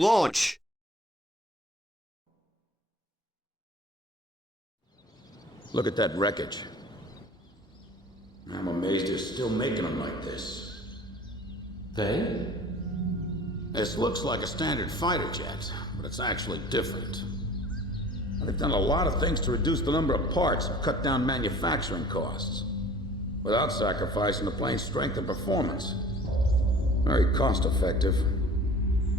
Launch! Look at that wreckage. I'm amazed they're still making them like this. They? This looks like a standard fighter jet, but it's actually different. They've done a lot of things to reduce the number of parts and cut down manufacturing costs, without sacrificing the plane's strength and performance. Very cost-effective.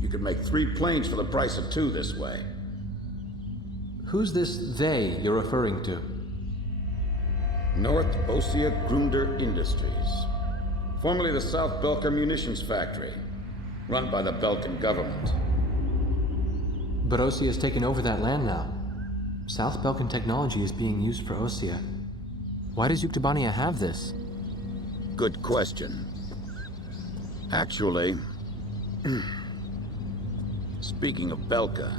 You could make 3 planes for the price of 2 this way. Who's this they you're referring to? North Ossia Grunder Industries. Formerly the South Belka Munitions Factory, run by the Belkan government. But Ossia has taken over that land now. South Belkan technology is being used for Ossia. Why does Yuktobania have this? Good question. Actually, speaking of Belka,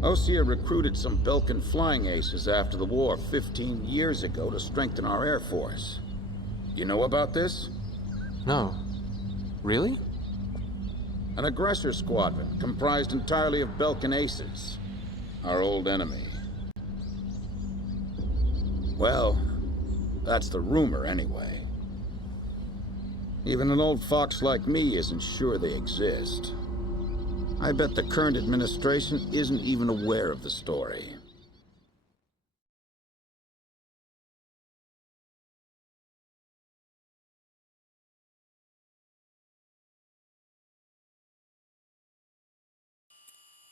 Ossia recruited some Belkan flying aces after the war 15 years ago to strengthen our Air Force. You know about this? No. Really? An aggressor squadron comprised entirely of Belkan aces, our old enemy. Well, that's the rumor anyway. Even an old fox like me isn't sure they exist. I bet the current administration isn't even aware of the story.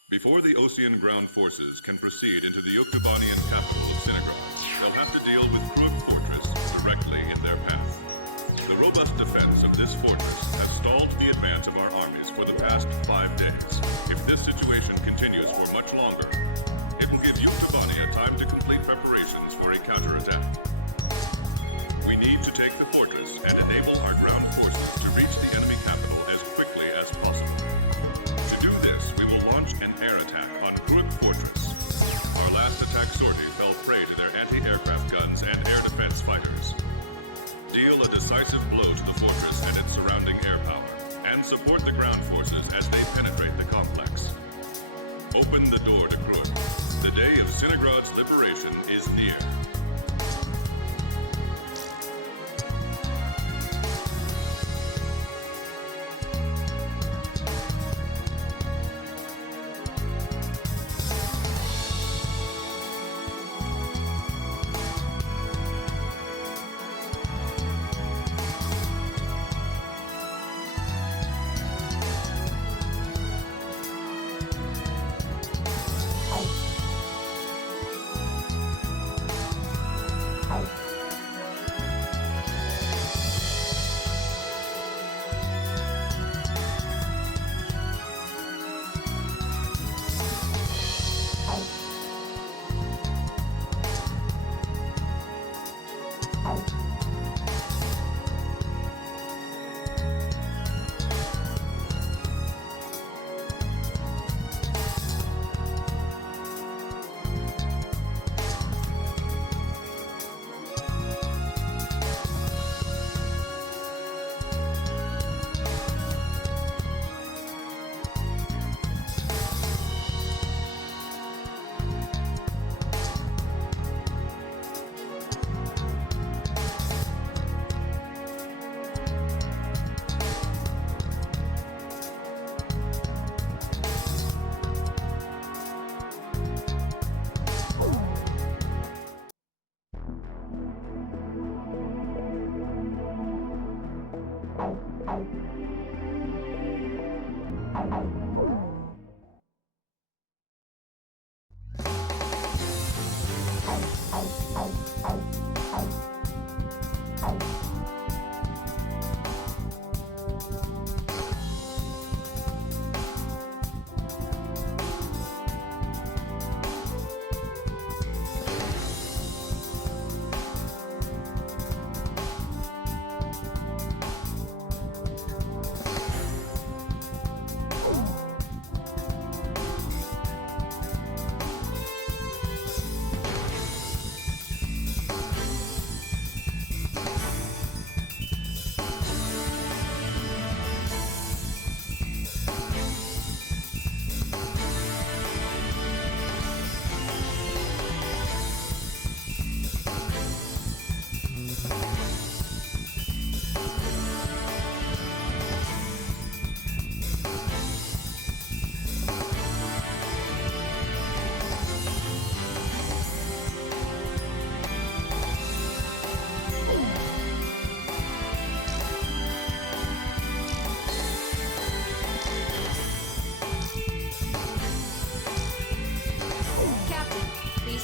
Before the Ossian ground forces can proceed into the Yuktobanian capital of Cinigrad, they'll have to deal with Cruik Fortress directly in their path. The robust defense of this fortress has stalled the advance of our armies for the past 5 days. If this situation continues for much longer, it will give Yuktobania time to complete preparations for a counterattack. We need to take the fortress and enable our ground forces to reach the enemy capital as quickly as possible. To do this, we will launch an air attack on Cruik Fortress. Our last attack sortie fell prey to their anti-aircraft guns and air defense fighters. Deal a decisive blow to the fortress and its surrounding air power, and support the ground forces as they penetrate the complex. Open the door to Cruik. The day of Cinigrad's liberation is near.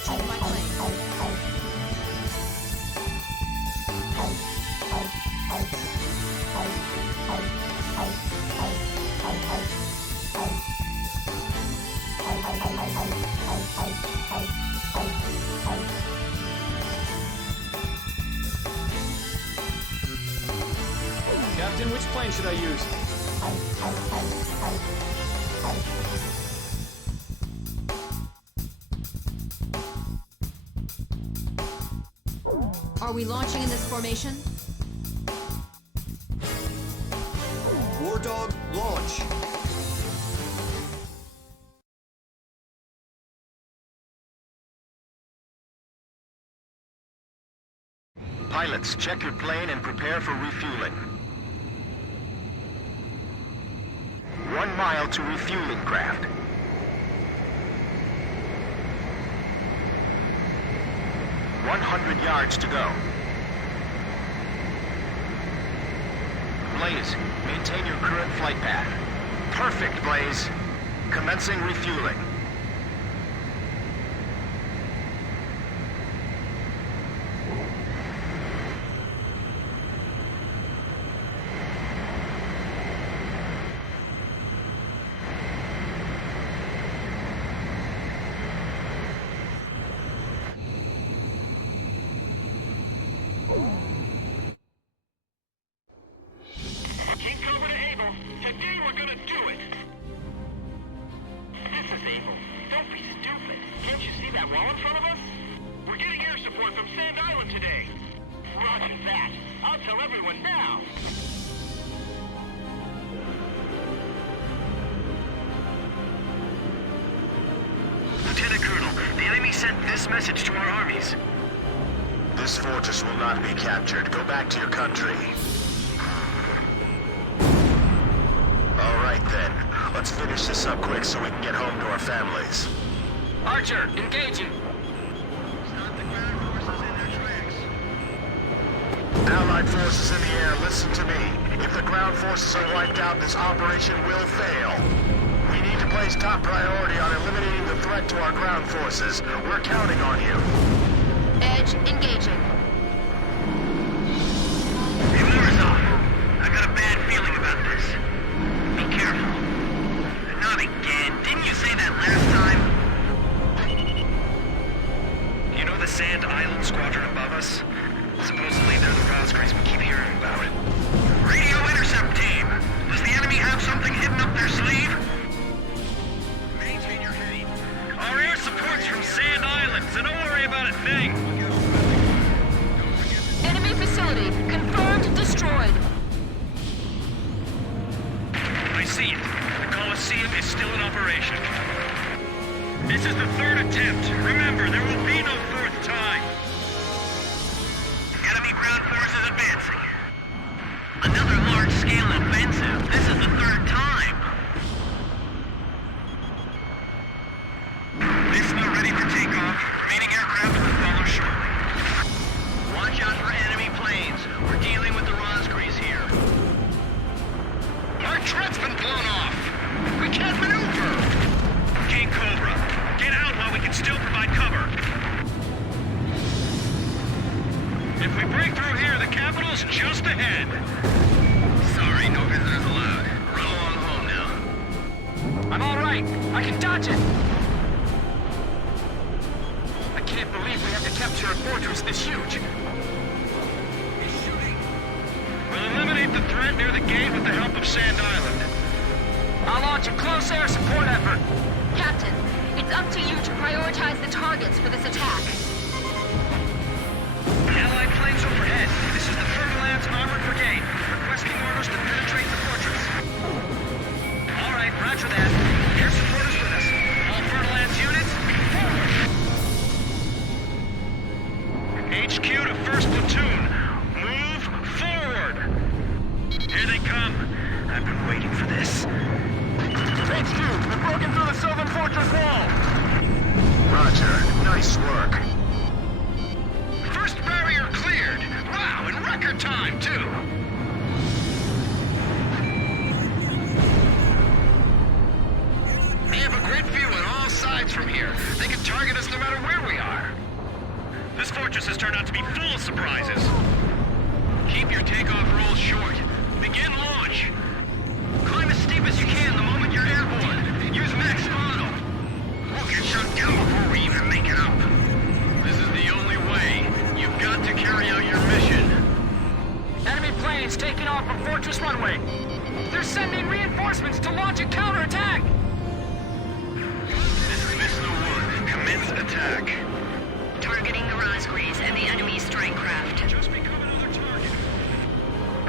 shoot my plane. Captain, which plane should I use? Are we launching in this formation? War Dog, launch! Pilots, check your plane and prepare for refueling. 1 mile to refueling craft. 100 yards to go. Blaze, maintain your current flight path. Perfect, Blaze. Commencing refueling. Lieutenant Colonel, the enemy sent this message to our armies. This fortress will not be captured. Go back to your country. All right then. Let's finish this up quick so we can get home to our families. Archer, engaging! Stop the ground forces in their tracks. Allied forces in the air, listen to me. If the ground forces are wiped out, this operation will fail. We need to place top priority on eliminating the threat to our ground forces. We're counting on you. Edge engaging. Hey, Morozov, I got a bad feeling about this. Be careful. Not again. Didn't you say that last time? You know the Sand Island Squadron above us? Supposedly they're the Razgriz. We keep hearing about it. Radio intercept team! Does the enemy have something hidden up their sleeve? Maintain your heading. Our air support's from Sand Island, so don't worry about a thing. Enemy facility confirmed destroyed. I see it. The Colosseum is still in operation. This is the third attempt. Remember, there will be no fourth time. Enemy ground forces advancing. Another large-scale offensive. This is the third time. This one ready for takeoff. Remaining aircraft will follow shortly. Watch out for enemy planes. We're dealing with the Razgriz here. Our turret's been blown off. We can't maneuver. King Cobra, get out while we can still provide cover. If we break through here, the capital's just ahead. Sorry, no visitors allowed. Run along home now. I'm all right. I can dodge it. I can't believe we have to capture a fortress this huge. We'll eliminate the threat near the gate with the help of Sand Island. I'll launch a close air support effort. Captain, it's up to you to prioritize the targets for this attack. Allied planes overhead. This is the Fer-de-Lance Armored Brigade, requesting orders to penetrate the fortress. All right, roger that. Air support is with us. All Fer-de-Lance units, forward! HQ to 1st Platoon. Move forward! Here they come. I've been waiting for this. HQ, we've broken through the southern fortress wall. Roger. Nice work. First barrier cleared. Wow, in record time, too. lights from here. They can target us no matter where we are. This fortress has turned out to be full of surprises. Keep your takeoff rolls short. Begin launch. Climb as steep as you can the moment you're airborne. Use max throttle. We'll get shut down before we even make it up. This is the only way. You've got to carry out your mission. Enemy planes taking off from Fortress Runway. They're sending reinforcements to launch a counterattack. This is Missile 1. Commence attack. Targeting the Razgriz and the enemy strike craft. Just become another target.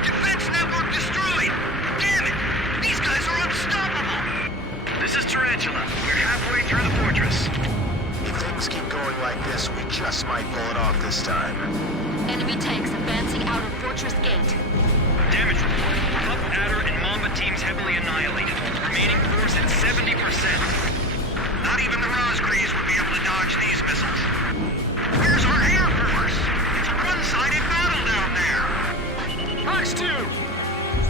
Defense network destroyed! Damn it! These guys are unstoppable! This is Tarantula. We're halfway through the fortress. If things keep going like this, we just might pull it off this time. Enemy tanks advancing out of Fortress Gate. Damage report. Pup, Adder, and Mamba teams heavily annihilated. Remaining force at 70%. Not even the Razgriz would be able to dodge these missiles. Where's our air force? It's a one-sided battle down there. Fox 2!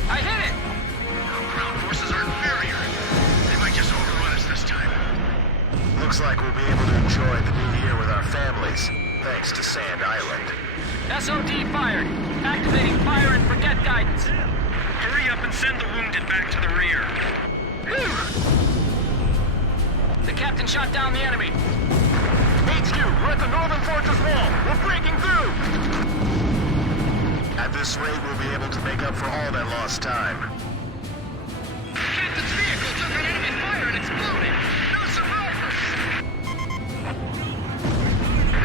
I hit it! Ground forces are inferior. They might just overrun us this time. Looks like we'll be able to enjoy the new year with our families, thanks to Sand Island. SOD fired. Activating fire and forget guidance. Hurry up and send the wounded back to the rear. The captain shot down the enemy. HQ, we're at the northern fortress wall. We're breaking through. At this rate, we'll be able to make up for all that lost time. Captain's vehicle took an enemy fire and exploded. No survivors.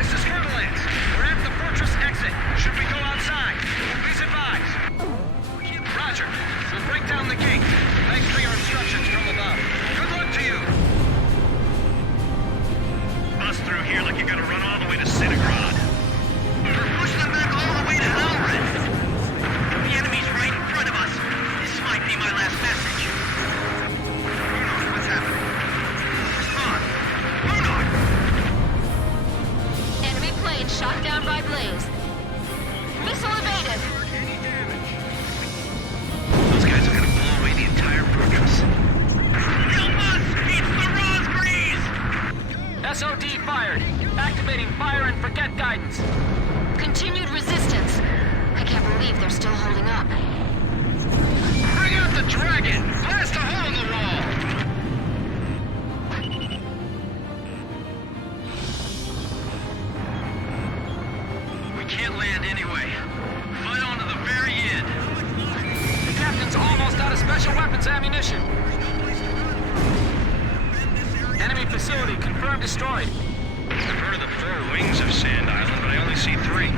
This is Fertilance. We're at the fortress exit. Should we go outside? Please advise. Roger. We'll break down the gate. Thanks for your instructions from above. Good luck to you. Bust through here like you're gonna run all the way to Cinigrad. We're pushing them back all the way to Alred. The enemy's right in front of us. This might be my last message. What's happening? Respond. Hold on. Enemy plane shot down by Blaze. Missile evaded. Those guys are gonna blow away the entire fortress. Help us! It's the Razgriz! SOD fired. Activating fire and forget guidance. Continued resistance. I can't believe they're still holding up. Bring out the dragon! Blast a hole in the wall! We can't land anyway. Fight on to the very end. The captain's almost out of special weapons ammunition. Enemy facility confirmed destroyed. I've heard of the 4 wings of Sand Island, but I only see 3.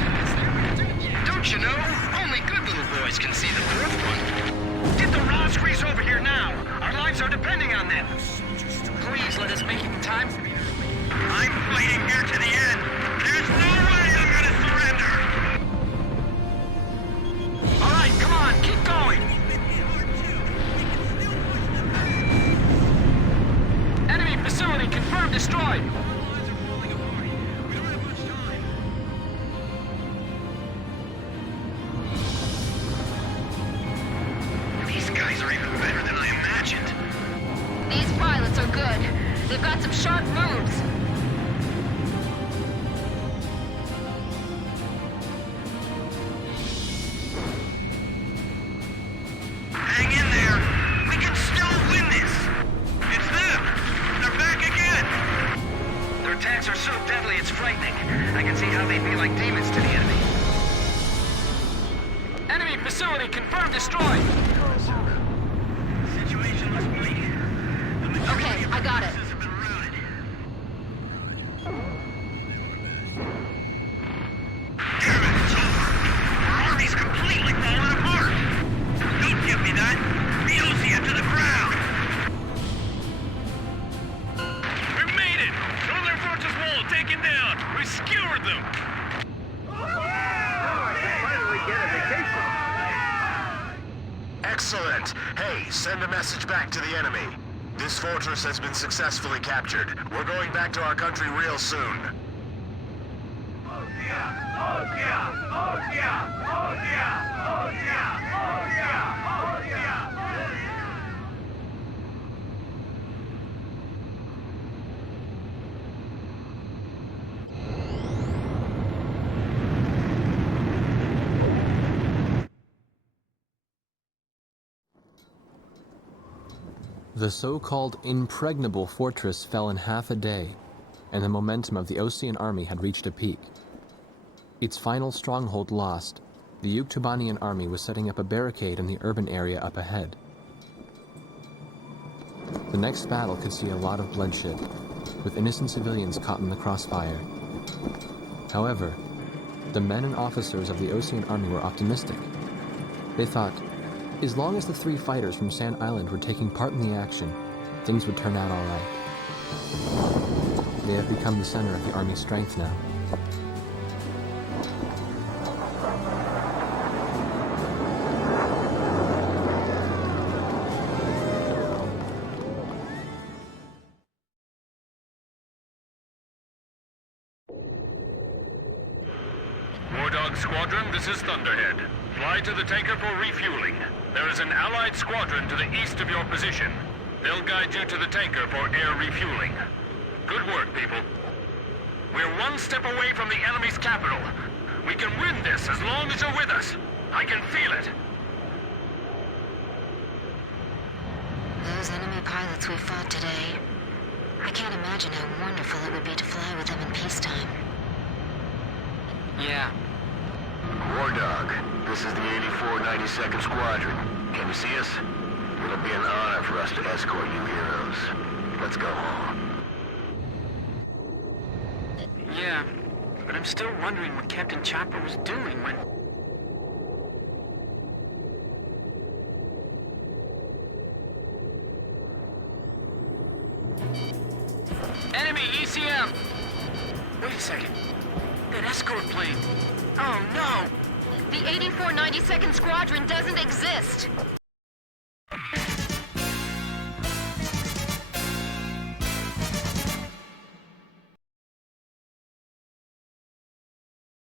Don't you know? Only good little boys can see the 4th one. Get the Razgriz over here now. Our lives are depending on them. Please let us make it in time. I'm fighting here to the end. There's no way I'm gonna surrender. All right, come on, keep going. Enemy facility confirmed destroyed. These guys are even better than I imagined. These pilots are good. They've got some sharp moves. Hang in there. We can still win this. It's them. They're back again. Their attacks are so deadly, it's frightening. I can see how they'd be like demons to the enemy. Enemy facility confirmed destroyed. Situation looks bleak. Okay, I got it. Have been routed. Damn it, it's over. Our army's completely falling apart. Don't give me that. Beosia to the ground. We made it! Northern Fortress Wall taken down! We skewered them! Excellent. Hey, send a message back to the enemy. This fortress has been successfully captured. We're going back to our country real soon. The so-called impregnable fortress fell in half a day, and the momentum of the Osean army had reached a peak. Its final stronghold lost, the Yuktobanian army was setting up a barricade in the urban area up ahead. The next battle could see a lot of bloodshed, with innocent civilians caught in the crossfire. However, the men and officers of the Osean army were optimistic. They thought, as long as the 3 fighters from Sand Island were taking part in the action, things would turn out all right. They have become the center of the army's strength now. War Dog Squadron, this is Thunderhead. Fly to the tanker for refueling. There is an Allied squadron to the east of your position. They'll guide you to the tanker for air refueling. Good work, people. We're one step away from the enemy's capital. We can win this as long as you're with us. I can feel it. Those enemy pilots we fought today. I can't imagine how wonderful it would be to fly with them in peacetime. Yeah. War Dog, this is the 8492nd Squadron. Can you see us? It'll be an honor for us to escort you heroes. Let's go home. Yeah. But I'm still wondering what Captain Chopper was doing when... Enemy ECM! Wait a second. That escort plane. Oh no! The 8492nd Squadron doesn't exist!